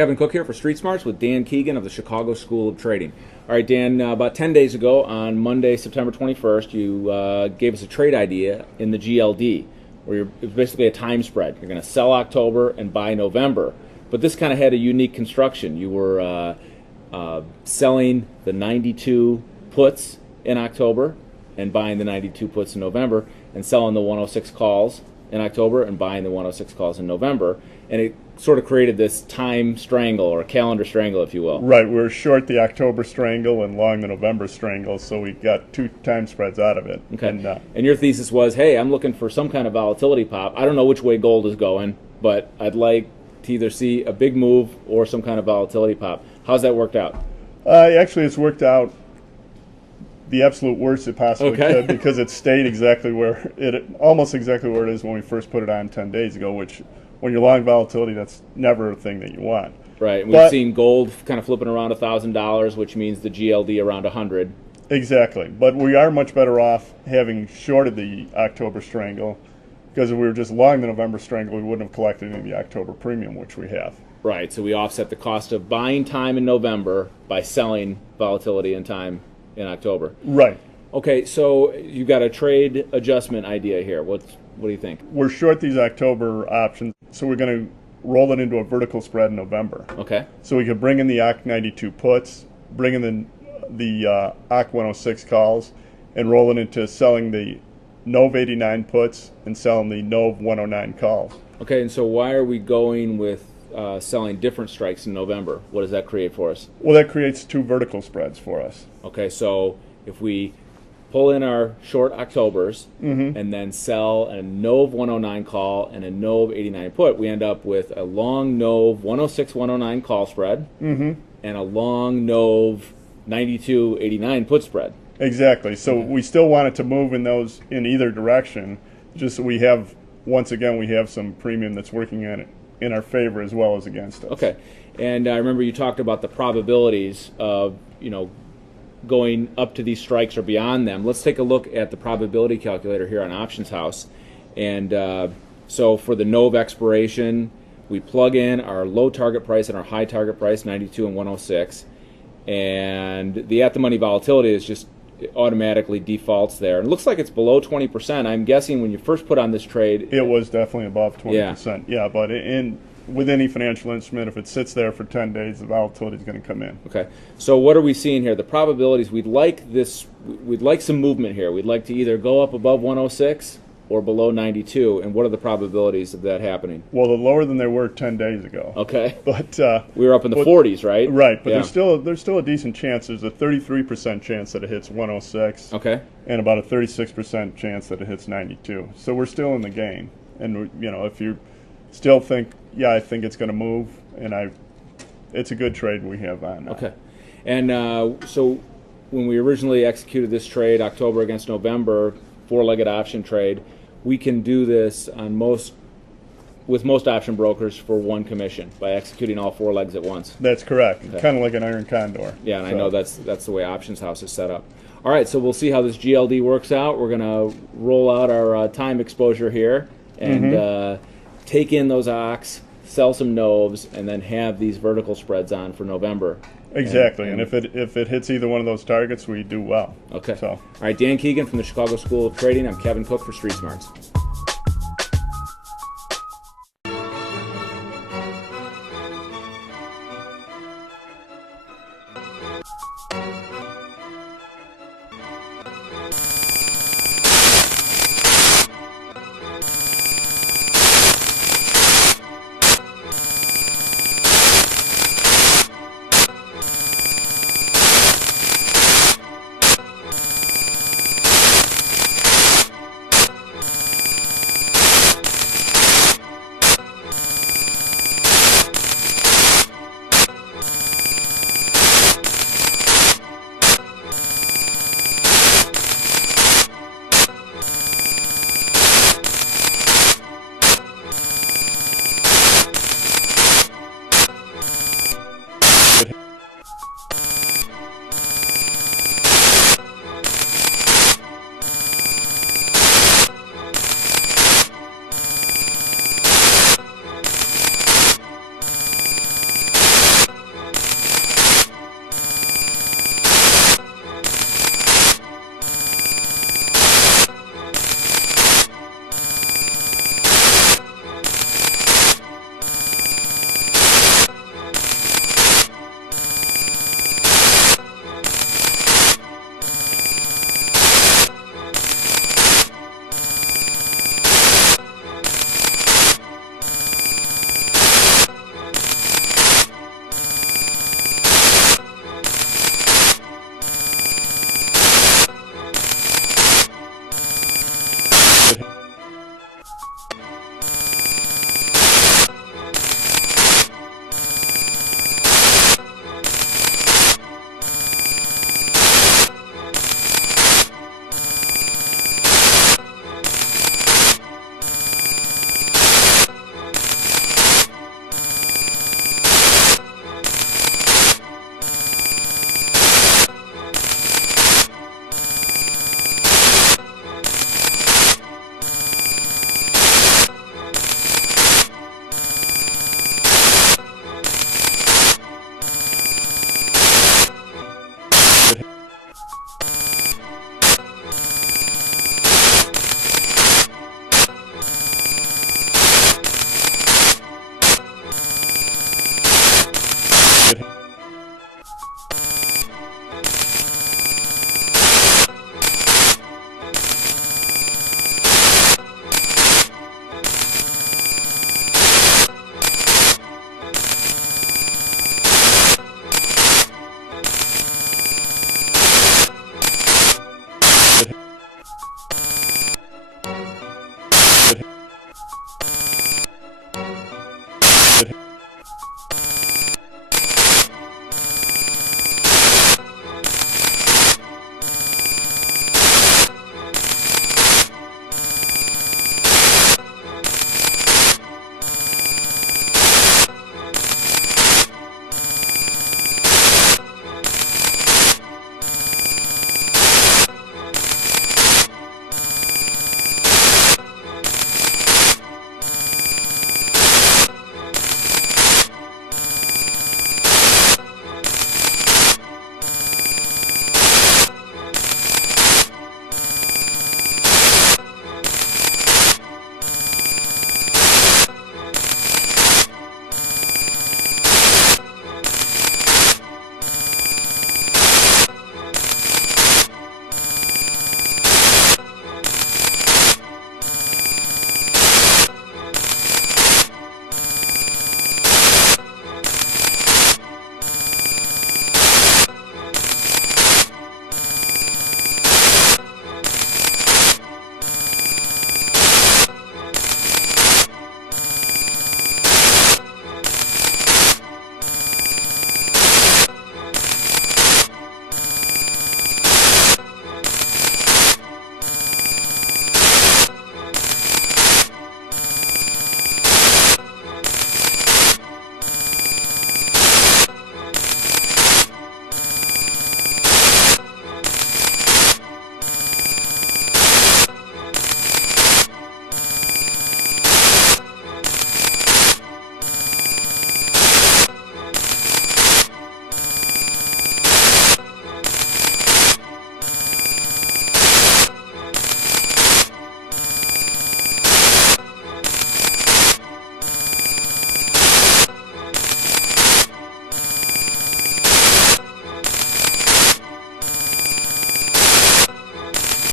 Kevin Cook here for Street Smarts with Dan Keegan of the Chicago School of Trading. All right, Dan, about 10 days ago on Monday, September 21st, you gave us a trade idea in the GLD, where it's basically a time spread. You're going to sell October and buy November. But this kind of had a unique construction. You were selling the 92 puts in October and buying the 92 puts in November, and selling the 106 calls in October and buying the 106 calls in November. And it sort of created this time strangle, or calendar strangle, if you will. Right. We were short the October strangle and long the November strangle, so we got two time spreads out of it. Okay. And your thesis was, hey, I'm looking for some kind of volatility pop. I don't know which way gold is going, but I'd like to either see a big move or some kind of volatility pop. How's that worked out? Actually, it's worked out the absolute worst it possibly could, because it stayed almost exactly where it is when we first put it on 10 days ago, which when you're long volatility, that's never a thing that you want. Right. And we've seen gold kind of flipping around $1,000, which means the GLD around 100. Exactly. But we are much better off having shorted the October strangle, because if we were just long the November strangle, we wouldn't have collected any of the October premium, which we have. Right. So we offset the cost of buying time in November by selling volatility in time in October. Right. Okay, so you've got a trade adjustment idea here. What do you think? We're short these October options, so we're going to roll it into a vertical spread in November. Okay. So we could bring in the OCC 92 puts, bring in the OCC 106 calls, and roll it into selling the NOV 89 puts and selling the NOV 109 calls. Okay, and so why are we going with selling different strikes in November? What does that create for us? Well, that creates two vertical spreads for us. Okay, so if we pull in our short Octobers and then sell a NOV 109 call and a NOV 89 put, we end up with a long NOV 106 109 call spread and a long NOV 92 89 put spread. Exactly. So we still want it to move in either direction, just so we have, once again, we have some premium that's working in our favor as well as against us. Okay. And I remember you talked about the probabilities of, going up to these strikes or beyond them. Let's take a look at the probability calculator here on Options House. And so for the NOV expiration, we plug in our low target price and our high target price, 92 and 106. And the at-the-money volatility is just automatically defaults there. And it looks like it's below 20%. I'm guessing when you first put on this trade, it was definitely above 20%. Yeah, but with any financial instrument, if it sits there for 10 days, the volatility is going to come in. Okay. So what are we seeing here? The probabilities, we'd like some movement here. We'd like to either go up above 106 or below 92. And what are the probabilities of that happening? Well, they're lower than they were 10 days ago. Okay. But we were up in the 40s, right? Right, but there's still a decent chance. There's a 33% chance that it hits 106. Okay. And about a 36% chance that it hits 92. So we're still in the game. And if you still think, yeah, I think it's going to move, and it's a good trade we have on now. Okay. And so when we originally executed this trade, October against November, four-legged option trade, we can do this with most option brokers for one commission by executing all four legs at once. That's correct. Okay. Kind of like an iron condor. Yeah, and I know that's the way Options House is set up. All right, so we'll see how this GLD works out. We're going to roll out our time exposure here and take in those OCCs, sell some NOVs, and then have these vertical spreads on for November. Exactly, and if it hits either one of those targets, we do well. Okay. All right, Dan Keegan from the Chicago School of Trading. I'm Kevin Cook for Street Smarts. get